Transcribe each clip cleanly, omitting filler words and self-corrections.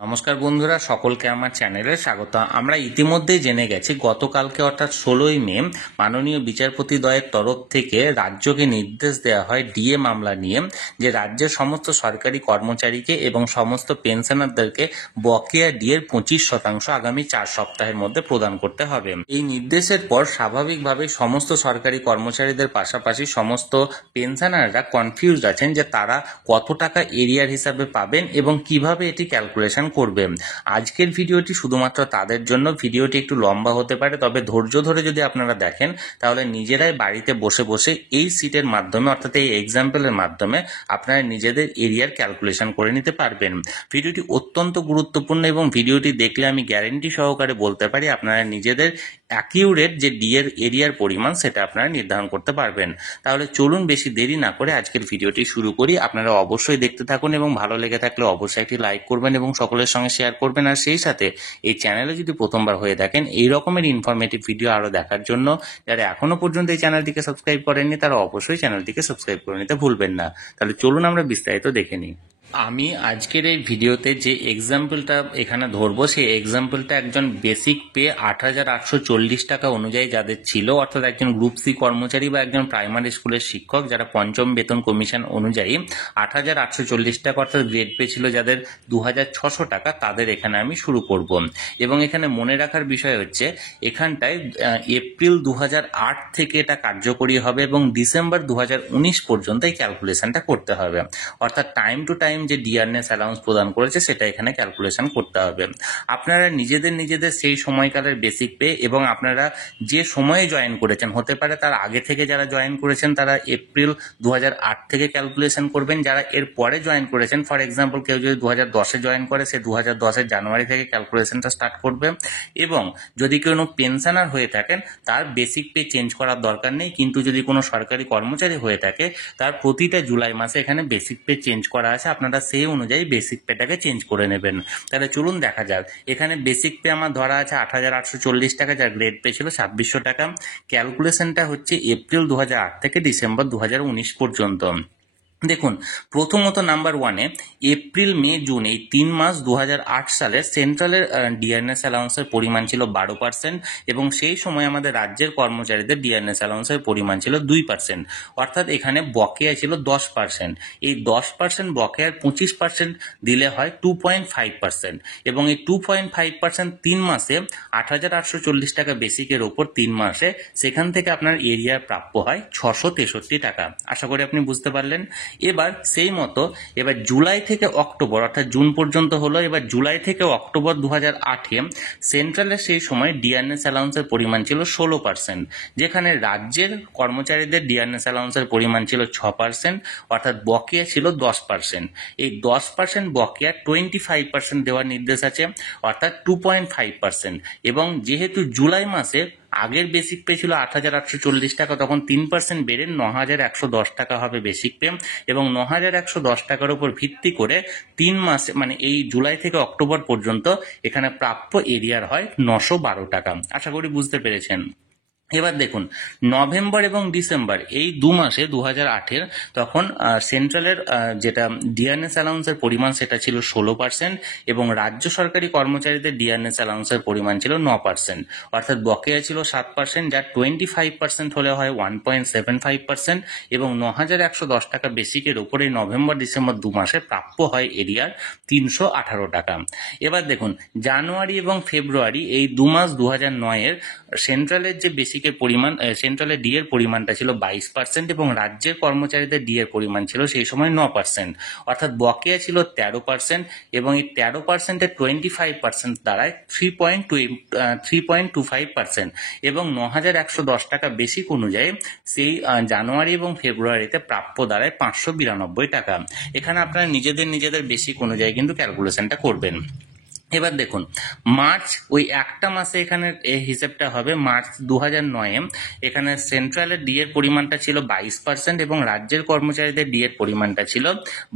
নমস্কার বন্ধুরা, সকলকে আমার চ্যানেলে স্বাগত। আমরা ইতিমধ্যেই জেনে গেছি গতকালকে অর্থাৎ 16ই মে মাননীয় বিচারপতিদ্বয়ের তরফ থেকে রাজ্যকে নির্দেশ দেওয়া হয় ডিএ মামলা নিয়ে, যে রাজ্যের সমস্ত সরকারি কর্মচারীকে এবং সমস্ত পেনশনারদেরকে বকেয়া ডিএর 25% আগামী 4 সপ্তাহের মধ্যে প্রদান করতে হবে। এই নির্দেশের পর স্বাভাবিকভাবে সমস্ত সরকারি কর্মচারীদের পাশাপাশি সমস্ত পেনশনাররা কনফিউজড আছেন যে তারা কত টাকা এরিয়ার হিসাবে পাবেন এবং কিভাবে এটি ক্যালকুলেশন করবে। আজকের ভিডিওটি শুধুমাত্র তাদের জন্য। ভিডিওটি একটু লম্বা হতে পারে, তবে ধৈর্য ধরে যদি আপনারা দেখেন তাহলে নিজেরাই বাড়িতে বসে বসে এই সিটের মাধ্যমে অর্থাৎ এই এক্সাম্পলের মাধ্যমে আপনারা নিজেদের এরিয়ার ক্যালকুলেশন করে নিতে পারবেন। ভিডিওটি অত্যন্ত গুরুত্বপূর্ণ এবং ভিডিওটি দেখলে আমি গ্যারেন্টি সহকারে বলতে পারি আপনারা নিজেদের অ্যাকিউরেট যে ডিএর এরিয়ার পরিমাণ সেটা আপনারা নির্ধারণ করতে পারবেন। তাহলে চলুন বেশি দেরি না করে আজকের ভিডিওটি শুরু করি। আপনারা অবশ্যই দেখতে থাকুন এবং ভালো লেগে থাকলে অবশ্যই একটি লাইক করবেন এবং সকলের সঙ্গে শেয়ার করবেন। আর সেই সাথে এই চ্যানেলে যদি প্রথমবার হয়ে থাকেন এই রকমের ইনফরমেটিভ ভিডিও আরও দেখার জন্য যারা এখনো পর্যন্ত এই চ্যানেলটিকে সাবস্ক্রাইব করেননি তারা অবশ্যই চ্যানেলটিকে সাবস্ক্রাইব করে নিতে ভুলবেন না। তাহলে চলুন আমরা বিস্তারিত দেখে নিই। আমি আজকের এই ভিডিওতে যে এক্সাম্পলটা এখানে ধরবো সেই এক্সাম্পলটা একজন বেসিক পে 8,840 টাকা অনুযায়ী যাদের ছিল, অর্থাৎ একজন গ্রুপ সি কর্মচারী বা একজন প্রাইমারি স্কুলের শিক্ষক যারা পঞ্চম বেতন কমিশন অনুযায়ী 8,840 টাকা অর্থাৎ গ্রেড পে ছিল যাদের 2,600 টাকা, তাদের এখানে আমি শুরু করব। এবং এখানে মনে রাখার বিষয় হচ্ছে এখানটায় এপ্রিল 2008 থেকে এটা কার্যকরী হবে এবং ডিসেম্বর 2019 পর্যন্ত এই ক্যালকুলেশনটা করতে হবে। অর্থাৎ টাইম টু টাইম যে ডিআরএস অ্যালাউন্স প্রদান করেছে সেটা এখানে ক্যালকুলেশন করতে হবে। আপনারা নিজেদের সেই সময়কালের বেসিক পে এবং আপনারা যে সময়ে জয়েন করেছেন, হতে পারে তার আগে থেকে যারা জয়েন করেছেন তারা এপ্রিল 2008 থেকে ক্যালকুলেশন করবেন, যারা এর পরে জয়েন করেছেন ফর এক্সাম্পল কেউ যদি 2010-এ জয়েন করে সে 2010-এর জানুয়ারি থেকে ক্যালকুলেশনটা স্টার্ট করবে। এবং যদি কোনো পেনশনার হয়ে থাকেন তার বেসিক পে চেঞ্জ করার দরকার নেই, কিন্তু যদি কোনো সরকারি কর্মচারী হয়ে থাকে তার প্রতিটা জুলাই মাসে এখানে বেসিক পে চেঞ্জ করা আছে, আপনারা সেই অনুযায়ী বেসিক পেটাকে চেঞ্জ করে নেবেন। তাহলে চলুন দেখা যাক। এখানে বেসিক পে আমার ধরা আছে 8,840 টাকা, যার গ্রেড পে ছিল 2,600 টাকা। ক্যালকুলেশনটা হচ্ছে এপ্রিল 2008 থেকে ডিসেম্বর 2019 পর্যন্ত। দেখুন, প্রথমত নাম্বার ওয়ানে এপ্রিল মে জুন এই 3 মাস 2008 সালের সেন্ট্রালের ডিআরএস অ্যালাউন্সের পরিমাণ ছিল 12% এবং সেই সময় আমাদের রাজ্যের কর্মচারীদের ডিআরএস অ্যালাউন্সের পরিমাণ ছিল 2%, অর্থাৎ এখানে বকেয়া ছিল 10%। এই 10% বকেয়ার 25% দিলে হয় 2.5% এবং এই 2.5% 3 মাসে 8,840 টাকা বেসিকের ওপর 3 মাসে, সেখান থেকে আপনার এরিয়ার প্রাপ্য হয় 663 টাকা। আশা করি আপনি বুঝতে পারলেন। এবার সেই মতো এবার জুলাই থেকে অক্টোবর অর্থাৎ জুন পর্যন্ত হলো, এবার জুলাই থেকে অক্টোবর 2008-এ সেন্ট্রালের সেই সময় ডিআরএস অ্যালাউন্সের পরিমাণ ছিল 16%, যেখানে রাজ্যের কর্মচারীদের ডিআরএস অ্যালাউন্সের পরিমাণ ছিল 6%, অর্থাৎ বকেয়া ছিল 10%। এই 10% বকেয়া 25% দেওয়ার নির্দেশ আছে, অর্থাৎ 2.5%। এবং যেহেতু জুলাই মাসে আগের বেসিক পে ছিল 8,840 টাকা, তখন 3% বেড়ে 9,110 টাকা হবে বেসিক পে এবং 9,110 টাকার উপর ভিত্তি করে 3 মাসে মানে এই জুলাই থেকে অক্টোবর পর্যন্ত এখানে প্রাপ্য এরিয়ার হয় 912 টাকা। আশা করি বুঝতে পেরেছেন। এবার দেখুন, নভেম্বর এবং ডিসেম্বর এই 2 মাসে 2008-এর তখন সেন্ট্রালের যেটা ডিআরএস অ্যালাউন্সের পরিমাণ সেটা ছিল 16% এবং রাজ্য সরকারি কর্মচারীদের ডিআরএস অ্যালাউন্সের পরিমাণ ছিল 9%, অর্থাৎ বকেয়া ছিল 7%, যার 25% হলে হয় 1.75% এবং 9,110 টাকা বেসিকের উপরে নভেম্বর ডিসেম্বর 2 মাসে প্রাপ্য হয় এরিয়ার 318 টাকা। এবার দেখুন, জানুয়ারি এবং ফেব্রুয়ারি এই 2 মাস 2009-এর সেন্ট্রালের যে বেসিকের পরিমাণ সেন্ট্রালের ডি এর পরিমাণটা ছিল 22% এবং রাজ্যের কর্মচারীদের ডি এর পরিমাণ ছিল সেই সময় 9%, অর্থাৎ বকেয়া ছিল 13% এবং এই 13%-এর 25% দাঁড়ায় 3.25% এবং 9,110 টাকা বেসিক অনুযায়ী সেই জানুয়ারি এবং ফেব্রুয়ারিতে প্রাপ্য দাঁড়ায় 592 টাকা। এখানে আপনারা নিজেদের বেসিক অনুযায়ী কিন্তু ক্যালকুলেশনটা করবেন। এবার দেখুন মার্চ ওই একটা মাসে এখানে হিসেবটা হবে মার্চ 2009 এখানে সেন্ট্রালের ডি এর পরিমাণটা ছিল 22% এবং রাজ্যের কর্মচারীদের ডি এর পরিমাণটা ছিল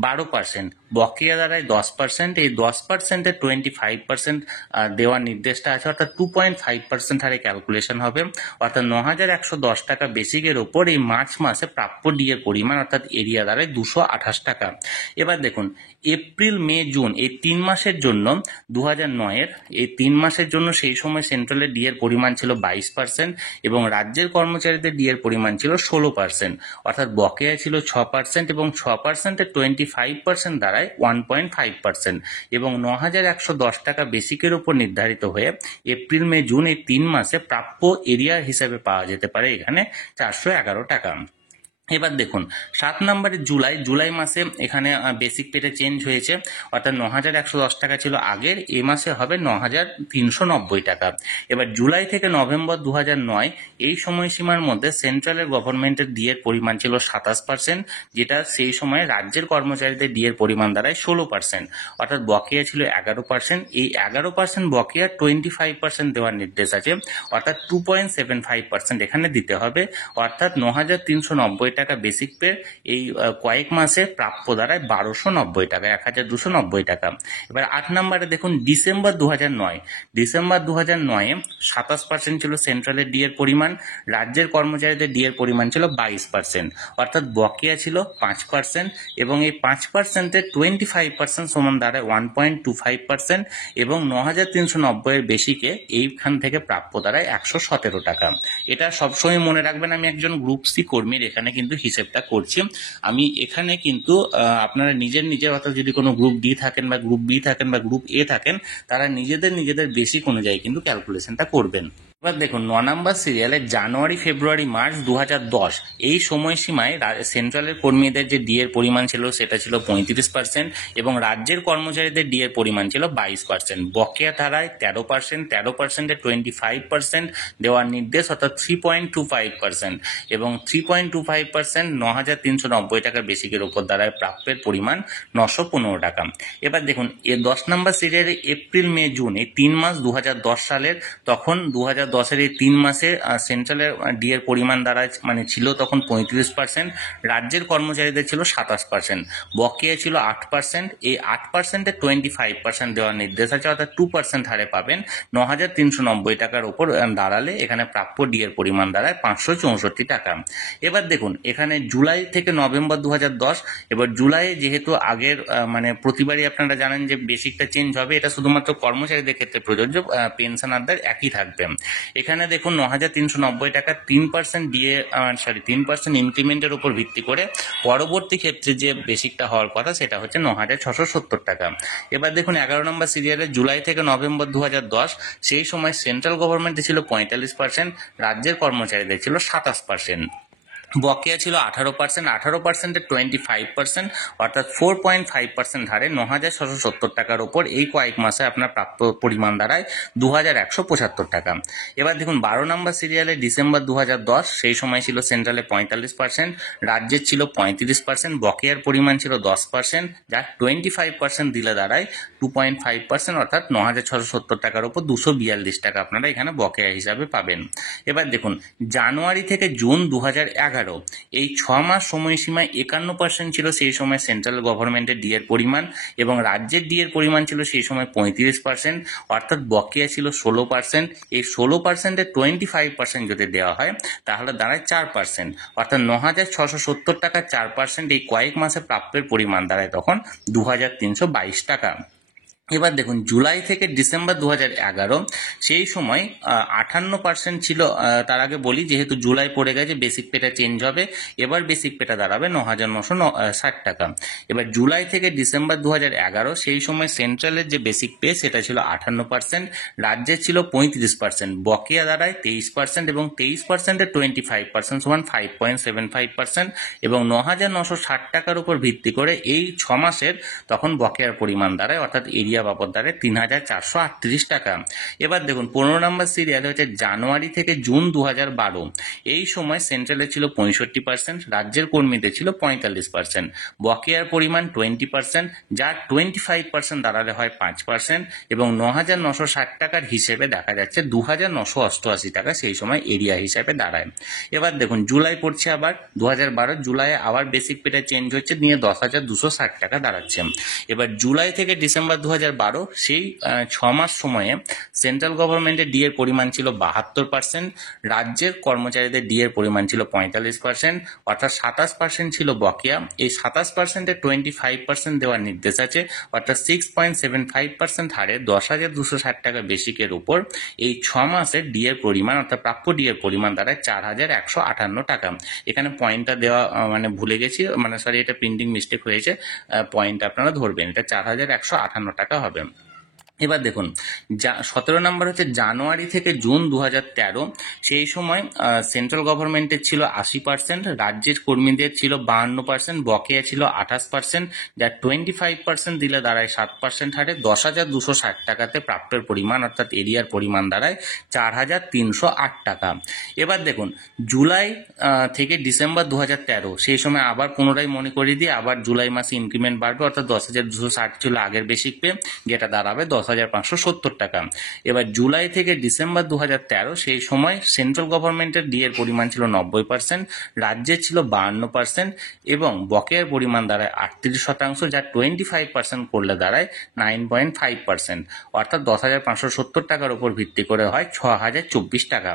12%। বকেয়া দাঁড়ায় 10%। এই 10%-এর 25% দেওয়ার নির্দেশটা আছে, অর্থাৎ 2.5% হারে ক্যালকুলেশন হবে, অর্থাৎ 9,110 টাকা বেসিকের ওপর এই মার্চ মাসে প্রাপ্য ডি এর পরিমাণ অর্থাৎ এরিয়া দাঁড়ায় 228 টাকা। এবার দেখুন এপ্রিল মে জুন এই 3 মাসের জন্য 2009-এর এই 3 মাসের জন্য সেই সময় সেন্ট্রালের ডি এর পরিমাণ ছিল 22% এবং রাজ্যের কর্মচারীদের ডি এর পরিমাণ ছিল 16%, অর্থাৎ বকেয়া ছিল 6% এবং 6%-এর 25% দাঁড়ায় 1.5% এবং 9,110 টাকা বেসিকের উপর নির্ধারিত হয়ে এপ্রিল মে জুন এই 3 মাসে প্রাপ্য এরিয়া হিসাবে পাওয়া যেতে পারে এখানে 411 টাকা। এবার দেখুন 7 নম্বরে জুলাই মাসে এখানে বেসিক পেতে চেঞ্জ হয়েছে, অর্থাৎ 9,110 টাকা ছিল আগের, এই মাসে হবে 9,390 টাকা। এবার জুলাই থেকে নভেম্বর 2009 এই সময়সীমার মধ্যে সেন্ট্রালের গভর্নমেন্টের ডি এর পরিমাণ ছিল 27%, যেটা সেই সময় রাজ্যের কর্মচারীদের ডি এর পরিমাণ দাঁড়ায় 16%, অর্থাৎ বকেয়া ছিল 11%। এই 11% বকেয়া 25% দেওয়ার নির্দেশ আছে, অর্থাৎ 2.75% এখানে দিতে হবে, অর্থাৎ 9,390 টাকা বেসিক পে এই কয়েক মাসে প্রাপ্য দাঁড়ায় 1,290 টাকা, 1,290 টাকা। এবার 8 নম্বরে দেখুন ডিসেম্বর 2009 27% ছিল সেন্ট্রালের ডি এর পরিমাণ, রাজ্যের কর্মচারীদের ডি এর পরিমাণ ছিল 22%, অর্থাৎ বকেয়া ছিল 5% এবং এই 5%-এর 25% সমান দাঁড়ায় 1.25% এবং 9,390 এর বেশিকে এইখান থেকে প্রাপ্য দাঁড়ায় 117 টাকা। এটা সবসময় মনে রাখবেন, আমি একজন গ্রুপ সি কর্মীর এখানে কিন্তু হিসেবটা করছি। আমি এখানে কিন্তু আপনারা নিজের অর্থাৎ যদি কোনো গ্রুপ ডি থাকেন বা গ্রুপ বি থাকেন বা গ্রুপ এ থাকেন, তারা নিজেদের বেসিক অনুযায়ী কিন্তু ক্যালকুলেশনটা করবেন। এবার দেখুন 9 নম্বর সিরিয়ালে জানুয়ারি ফেব্রুয়ারি মার্চ 2010 এই সময়সীমায় সেন্ট্রালের কর্মীদের যে ডি এর পরিমাণ ছিল সেটা ছিল 35% এবং রাজ্যের কর্মচারীদের ডি এর পরিমাণ ছিল 22%। বকেয়া ধারায় 13%-এর 25% দেওয়ার নির্দেশ, অর্থাৎ 3.25% এবং 3.25% 9,390 টাকা বেসিকের উপর দ্বারায় প্রাপ্যের পরিমাণ 915 টাকা। এবার দেখুন 10 নম্বর সিরিয়ালে এপ্রিল মে জুন এই 3 মাস 2010 সালের, তখন 2010-এর এই 3 মাসে সেন্ট্রালের ডি এর পরিমাণ দ্বারা মানে ছিল তখন 35%, রাজ্যের কর্মচারীদের ছিল 27%, বকেয়া ছিল 8%। এই 8%-এর 25% দেওয়ার নির্দেশ আছে, অর্থাৎ 2% হারে পাবেন 9,390 টাকার উপর দাঁড়ালে এখানে প্রাপ্য ডি এর পরিমাণ দাঁড়ায় 564 টাকা। এবার দেখুন এখানে জুলাই থেকে নভেম্বর 2010, এবার জুলাই যেহেতু আগের মানে প্রতিবারই আপনারা জানেন যে বেসিকটা চেঞ্জ হবে, এটা শুধুমাত্র কর্মচারীদের ক্ষেত্রে প্রযোজ্য, পেনশনারদের একই থাকবে। এখানে দেখুন 9,390 টাকা 3% ডিএ 3% ইনক্রিমেন্টের উপর ভিত্তি করে পরবর্তী ক্ষেত্রে যে বেসিকটা হওয়ার কথা সেটা হচ্ছে 9,670 টাকা। এবার দেখুন 11 নম্বর সিরিয়ালে জুলাই থেকে নভেম্বর 2010 সেই সময় সেন্ট্রাল গভর্নমেন্টে ছিল 45%, রাজ্যের কর্মচারীদের ছিল 27%, বকেয়া ছিল 18%-এর 25% অর্থাৎ 4.5% হারে 9,670 টাকার উপর এই কয়েক মাসে আপনার প্রাপ্য পরিমাণ দাঁড়ায় 2,175 টাকা। এবার দেখুন 12 নম্বর সিরিয়ালে ডিসেম্বর 2010 সেই সময় ছিল সেন্ট্রালে 45%, রাজ্যের ছিল 35%, বকেয়ার পরিমাণ ছিল 10%, যার 25% দিলে দাঁড়ায় 2.5% অর্থাৎ 9,670 টাকার উপর 242 টাকা আপনারা এখানে বকেয়া হিসাবে পাবেন। এবার দেখুন জানুয়ারি থেকে জুন 2011 এই 6 মাস সময়সীমায় 51% ছিল সেই সময় সেন্ট্রাল গভর্নমেন্টের ডি এর পরিমাণ এবং রাজ্যের ডি এর পরিমাণ ছিল সেই সময় 35%, অর্থাৎ বকেয়া ছিল 16%। এই 16%-এর 25% যদি দেওয়া হয় তাহলে দাঁড়ায় 4%, অর্থাৎ 9,670 টাকা 4% এই কয়েক মাসে প্রাপ্যের পরিমাণ দাঁড়ায় তখন 2,322 টাকা। এবার দেখুন জুলাই থেকে ডিসেম্বর 2011 সেই সময় 58% ছিল। তার আগে বলি যেহেতু জুলাই পড়ে গেছে বেসিক পেটা চেঞ্জ হবে, এবার বেসিক পেটা দাঁড়াবে 9,960 টাকা। এবার জুলাই থেকে ডিসেম্বর 2011 সেই সময় সেন্ট্রালের যে বেসিক পে সেটা ছিল 58%, রাজ্যের ছিল 35%, বকেয়া দাঁড়ায় 23% এবং 23%-এর 25% সমান 5.75% এবং 9,960 টাকার উপর ভিত্তি করে এই 6 মাসের তখন বকেয়ার পরিমাণ দাঁড়ায়, অর্থাৎ এরিয়া এরিয়া বাবদ দাঁড়ায় 3,438 টাকা। এবার দেখুন 15 নম্বর সিরিয়াল হচ্ছে জানুয়ারি থেকে জুন 2012, এই সময় সেন্ট্রালে ছিল 65%, রাজ্যের কর্মীদের ছিল 45%, বকেয়ার পরিমাণ 20%, যার 25% দাঁড়ালে হয় 5%, এবং 9,960 টাকার হিসেবে দেখা যাচ্ছে 2,988 টাকা সেই সময় এরিয়া হিসাবে দাঁড়ায়। এবার দেখুন জুলাই পড়ছে আবার 2012, জুলাইয়ে আবার বেসিক পেটা চেঞ্জ হচ্ছে, নিয়ে 10,260 টাকা দাঁড়াচ্ছে। এবার জুলাই থেকে ডিসেম্বর 2012 সেই 6 মাস সময়ে সেন্ট্রাল গভর্নমেন্টের ডি এর পরিমাণ ছিল 72%, রাজ্যের কর্মচারীদের ডি এর পরিমাণ ছিল 45%, অর্থাৎ 27% ছিল বকেয়া। এই 27%-এর 25% দেওয়ার নির্দেশ আছে, অর্থাৎ 6.75% হারে 10,260 টাকা বেসিকের উপর এই 6 মাসের ডি এর পরিমাণ অর্থাৎ প্রাপ্য ডি এর পরিমাণ দাঁড়ায় 4,158 টাকা। এখানে পয়েন্টটা দেওয়া মানে ভুলে গেছি, মানে সরি এটা প্রিন্টিং মিস্টেক হয়েছে, পয়েন্ট আপনারা ধরবেন, এটা 4,158 টাকা হবে। এবার দেখুন 17 নম্বর হচ্ছে জানুয়ারি থেকে জুন 2013, সেই সময় সেন্ট্রাল গভর্নমেন্টের ছিল 80%, রাজ্যের কর্মীদের ছিল 52%, বকেয়া ছিল 28%, যার 25% দিলে দাঁড়ায় 7% হারে 10,260 টাকাতে প্রাপ্যের পরিমাণ অর্থাৎ এরিয়ার পরিমাণ দাঁড়ায় 4,308 টাকা। এবার দেখুন জুলাই থেকে ডিসেম্বর 2013, সেই সময় আবার পুনরায় মনে করিয়ে দিয়ে আবার জুলাই মাসে ইনক্রিমেন্ট বাড়বে, অর্থাৎ 10,260 ছিল আগের বেসিক পে, যেটা দাঁড়াবে 10,570 টাকা। এবার জুলাই থেকে ডিসেম্বর 2013, সেই সময় সেন্ট্রাল গভর্নমেন্টের ডি এর পরিমাণ ছিল 90%, রাজ্যের ছিল 52%, এবং বকেয়ার পরিমাণ দাঁড়ায় 38%, যা 25% করলে দাঁড়ায় 9.5%, অর্থাৎ 10,570 টাকার উপর ভিত্তি করে হয় 6,024 টাকা।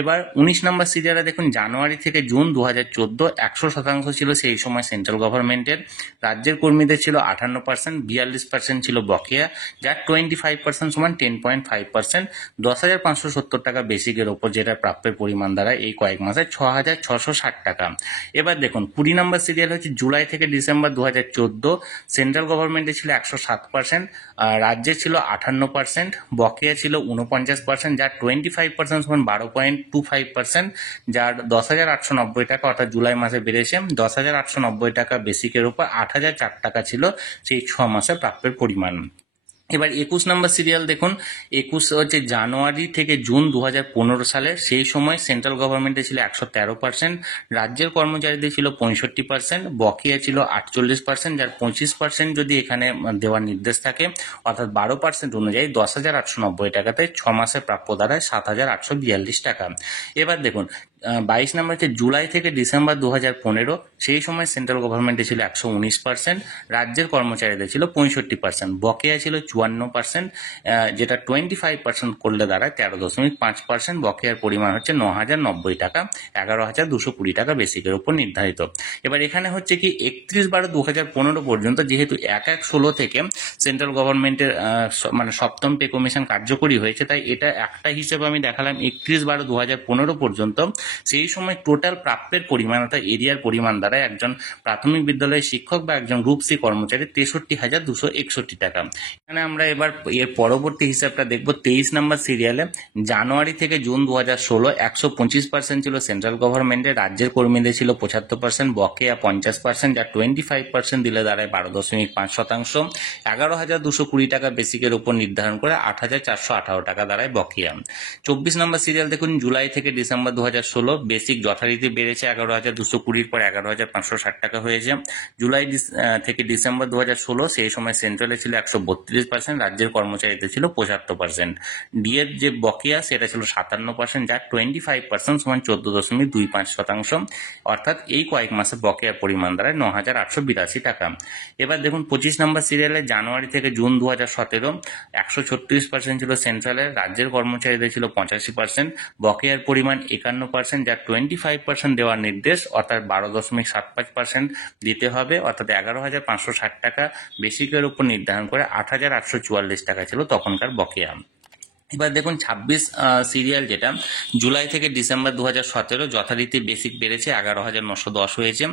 এবার 19 নম্বর সিরিয়ালে দেখুন জানুয়ারি থেকে জুন 2014, 100% ছিল সেই সময় সেন্ট্রাল গভর্নমেন্টের, রাজ্যের কর্মীদের ছিল 58%, 42% ছিল বকেয়া, যার 25% সমান 10.5%, 10,570 টাকা বেসিকের ওপর যেটা প্রাপ্যের পরিমাণ দ্বারায় এই কয়েক মাসে 6,660 টাকা। এবার দেখুন 20 নম্বর সিরিয়াল হচ্ছে জুলাই থেকে ডিসেম্বর 2014, সেন্ট্রাল গভর্নমেন্টে ছিল 107%, রাজ্যে ছিল 58%, বকেয়া ছিল 49%, যার 25% সমান 12.25%, যার 10,890 টাকা, অর্থাৎ জুলাই মাসে বেড়েছে 10,890 টাকা বেসিকের উপর 8,004 টাকা ছিল সেই 6 মাসে প্রাপ্যের পরিমাণ। এবার 21 নম্বর সিরিয়াল দেখুন, 21 হচ্ছে জানুয়ারি থেকে জুন 2015 সালে, সেই সময় সেন্ট্রাল গভর্নমেন্টে ছিল 113%, রাজ্যের কর্মচারীদের ছিল 65%, বকেয়া ছিল 48%, যার 25% যদি এখানে দেওয়ার নির্দেশ থাকে, অর্থাৎ 12% অনুযায়ী 10,890 টাকাতে 6 মাসে প্রাপ্য দাঁড়ায় 7,842 টাকা। এবার দেখুন 22 নম্বর হচ্ছে জুলাই থেকে ডিসেম্বর 2015, সেই সময় সেন্ট্রাল গভর্নমেন্টে ছিল 119%, রাজ্যের কর্মচারীদের ছিল 65%, বকেয়া ছিল 54%, যেটা 25% করলে দাঁড়ায় 13.5%, বকেয়ার পরিমাণ হচ্ছে 9,090 টাকা, 11,220 টাকা বেসিকের উপর নির্ধারিত। এবার এখানে হচ্ছে কি 31/12/2015 পর্যন্ত, যেহেতু 1/1/16 থেকে সেন্ট্রাল গভর্নমেন্টের মানে সপ্তম পে কমিশন কার্যকরী হয়েছে, তাই এটা একটা হিসেবে আমি দেখালাম 31/12/2015 পর্যন্ত। সেই সময় টোটাল প্রাপ্যের পরিমাণ অর্থাৎ এরিয়ার পরিমাণ দ্বারা একজন প্রাথমিক বিদ্যালয়ের শিক্ষক বা একজন গ্রুপ সি কর্মচারী 63,261 টাকা। এখানে আমরা এবার এর পরবর্তী হিসাবটা দেখব 23 নম্বর সিরিয়ালে। জানুয়ারি থেকে জুন 2016 125% ছিল সেন্ট্রাল গভর্নমেন্টের, রাজ্যের কর্মীদের ছিল 75%, বকেয়া 50%, যা 25% দিলে দাঁড়ায় 12.5%, 11,220 টাকা বেসিকের উপর নির্ধারণ করে 8,418 টাকা দাঁড়ায় বকেয়া। 24 নম্বর সিরিয়াল দেখুন, জুলাই থেকে ডিসেম্বর 2016 বেসিক যথারীতি বেড়েছে 11,220 পর 11,560 টাকা হয়েছে। জুলাই থেকে ডিসেম্বর 2016 সেই সময় সেন্ট্রালে ছিল 132%, রাজ্যের কর্মচারীদের ছিল 75%, ডি এর যে বকেয়া সেটা ছিল 57%, যার 25% সমান 14.25%, অর্থাৎ এই কয়েক মাসে বকেয়ার পরিমাণ দাঁড়ায় 9,882 টাকা। এবার দেখুন 25 নম্বর সিরিয়ালে জানুয়ারি থেকে জুন 2017 136% ছিল সেন্ট্রালের, রাজ্যের কর্মচারীদের ছিল 85%, বকেয়ার পরিমাণ 51%, যার 25% দেওয়ার নির্দেশ, অর্থাৎ 12.75% দিতে হবে, অর্থাৎ 11,560 টাকা বেসিকের উপর নির্ধারণ করে 8,844 টাকা ছিল তখনকার বকেয়া। এবার দেখুন 26 সিরিয়াল যেটা জুলাই থেকে ডিসেম্বর 2017 যথারীতি বেসিক বেড়েছে 11,910 হয়েছে।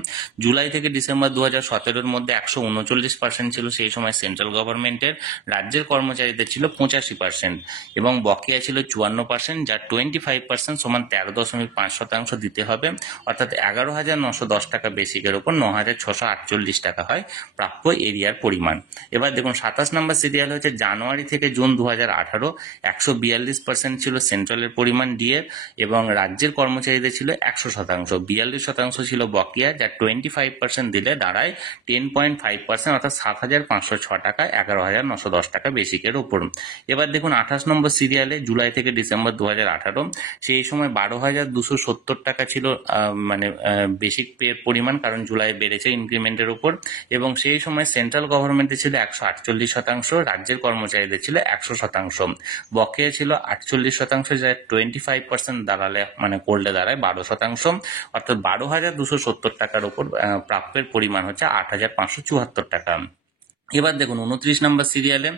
জুলাই থেকে ডিসেম্বর 2017 মধ্যে 139% ছিল সেই সময় সেন্ট্রাল গভর্নমেন্টের, রাজ্যের কর্মচারীদের ছিল 85% এবং বকেয়া ছিল 54%, যার 25% সমান 13.5% দিতে হবে, অর্থাৎ 11,910 টাকা বেসিকের উপর 9,648 টাকা হয় প্রাপ্য এরিয়ার পরিমাণ। এবার দেখুন 27 নম্বর সিরিয়াল হচ্ছে জানুয়ারি থেকে জুন 2018 142% ছিল সেন্ট্রালের পরিমাণ ডিএর এবং রাজ্যের কর্মচারীদের ছিল 100%, 42% ছিল বকেয়া, যা 25% দিলে দাঁড়ায় 10.5%, অর্থাৎ 7,506 টাকা 11,910 টাকা বেসিকের উপর। এবার দেখুন 28 নম্বর সিরিয়ালে জুলাই থেকে ডিসেম্বর 2018 সেই সময় 12,270 টাকা ছিল বেসিক পে পরিমাণ, কারণ জুলাই বেড়েছে ইনক্রিমেন্টের উপর, এবং সেই সময় সেন্ট্রাল গভর্নমেন্টের ছিল 148%, রাজ্যের কর্মচারীদের ছিল 100%, বকেয়া ছিল 48%, যা 25% দাঁড়ালে করলে দাঁড়ায় 12%, অর্থাৎ 12,270 টাকার উপর প্রাপ্যের পরিমাণ হচ্ছে 8,574 টাকা। এবার দেখুন 29 নম্বর সিরিয়ালে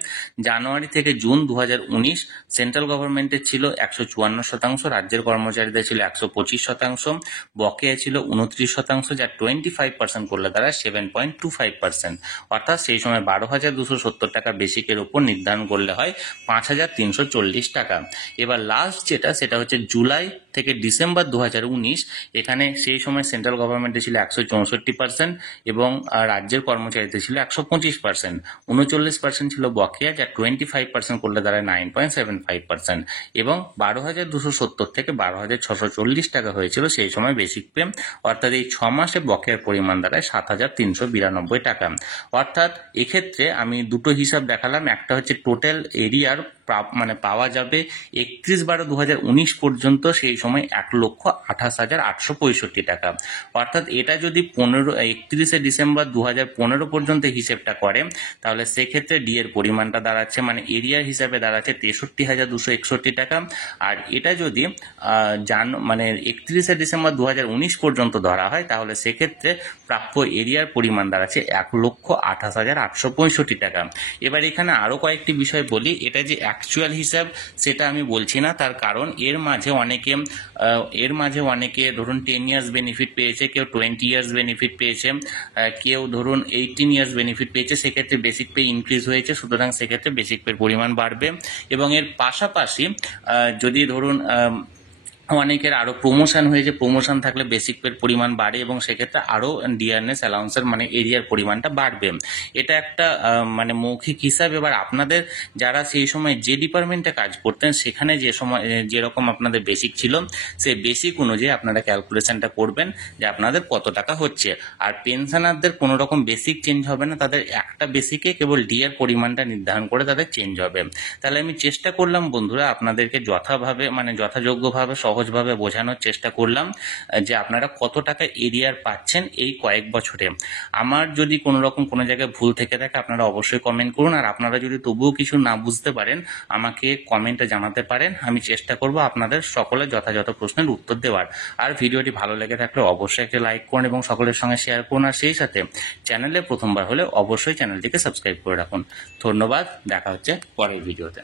জানুয়ারি থেকে জুন 2019 সেন্ট্রাল গভর্নমেন্টের ছিল 154%, রাজ্যের কর্মচারীদের ছিল 125%, বকেয়া ছিল 29%, যা 25% করলে তারা 7.25%, অর্থাৎ সেই সময় 12,270 টাকা বেসিকের উপর নির্ধারণ করলে হয় 5,340 টাকা। এবার লাস্ট যেটা সেটা হচ্ছে জুলাই থেকে ডিসেম্বর 2019, এখানে সেই সময় সেন্ট্রাল গভর্নমেন্টে ছিল 164% এবং রাজ্যের কর্মচারীদের ছিল 125%, 39% ছিল বকেয়া, যা 25% করলে দাঁড়ায় 9.75%, এবং 12,270 থেকে 12,640 টাকা হয়েছিল সেই সময় বেসিক পে, অর্থাৎ এই 6 মাসে বকেয়ার পরিমাণ দাঁড়ায় 7,392 টাকা। অর্থাৎ এক্ষেত্রে আমি দুটো হিসাব দেখালাম, একটা হচ্ছে টোটাল এরিয়ার পাওয়া যাবে 31/12/2019 পর্যন্ত, সেই সময় 1,28,865 টাকা, অর্থাৎ এটা যদি 31শে ডিসেম্বর 2015 পর্যন্ত হিসেবটা করে তাহলে সেক্ষেত্রে ডি এর পরিমাণটা দাঁড়াচ্ছে এরিয়ার হিসাবে দাঁড়াচ্ছে 63,261 টাকা। আর এটা যদি 31শে ডিসেম্বর 2019 পর্যন্ত ধরা হয় তাহলে সেক্ষেত্রে প্রাপ্য এরিয়ার পরিমাণ দাঁড়াচ্ছে 1,28,865 টাকা। এবার এখানে আরো কয়েকটি বিষয় বলি, এটা যে অ্যাকচুয়াল হিসাব সেটা আমি বলছি না, তার কারণ এর মাঝে অনেকে ধরুন 10 ইয়ার্স বেনিফিট পেয়েছে, কেউ 20 ইয়ার্স বেনিফিট পেয়েছে, কেউ ধরুন 18 ইয়ার্স বেনিফিট পেয়েছে, সেক্ষেত্রে বেসিক পে ইনক্রিজ হয়েছে, সুতরাং সেক্ষেত্রে বেসিক পের পরিমাণ বাড়বে। এবং এর পাশাপাশি যদি ধরুন অনেকের আরো প্রমোশন হয়েছে, প্রমোশন থাকলে বেসিক পের পরিমাণ বাড়ে এবং সেক্ষেত্রে আরো ডিআরএস অ্যালাউন্সের এরিয়ার পরিমাণটা বাড়বে। এটা একটা মৌখিক হিসাব। এবার আপনাদের যারা সেই সময় যে ডিপার্টমেন্টে কাজ করতেন সেখানে যে সময় যেরকম আপনাদের বেসিক ছিল সেই বেসিক অনুযায়ী আপনারা ক্যালকুলেশনটা করবেন যে আপনাদের কত টাকা হচ্ছে। আর পেনশনারদের কোনো রকম বেসিক চেঞ্জ হবে না, তাদের একটা বেসিকে কেবল ডিএর পরিমাণটা নির্ধারণ করে তাদের চেঞ্জ হবে। তাহলে আমি চেষ্টা করলাম বন্ধুরা আপনাদেরকে যথাযোগ্যভাবে সহজভাবে বোঝানোর চেষ্টা করলাম যে আপনারা কত টাকা এরিয়ার পাচ্ছেন এই কয়েক বছরে। আমার যদি কোনো রকম কোনো জায়গায় ভুল থেকে থাকে আপনারা অবশ্যই কমেন্ট করুন, আর আপনারা যদি তবুও কিছু না বুঝতে পারেন আমাকে কমেন্টে জানাতে পারেন, আমি চেষ্টা করব আপনাদের সকলের যথাযথ প্রশ্নের উত্তর দেওয়ার। আর ভিডিওটি ভালো লেগে থাকলে অবশ্যই একটা লাইক করুন এবং সকলের সঙ্গে শেয়ার করুন, আর সেই সাথে চ্যানেলে প্রথমবার হলে অবশ্যই চ্যানেলটিকে সাবস্ক্রাইব করে রাখুন। ধন্যবাদ, দেখা হচ্ছে পরের ভিডিওতে।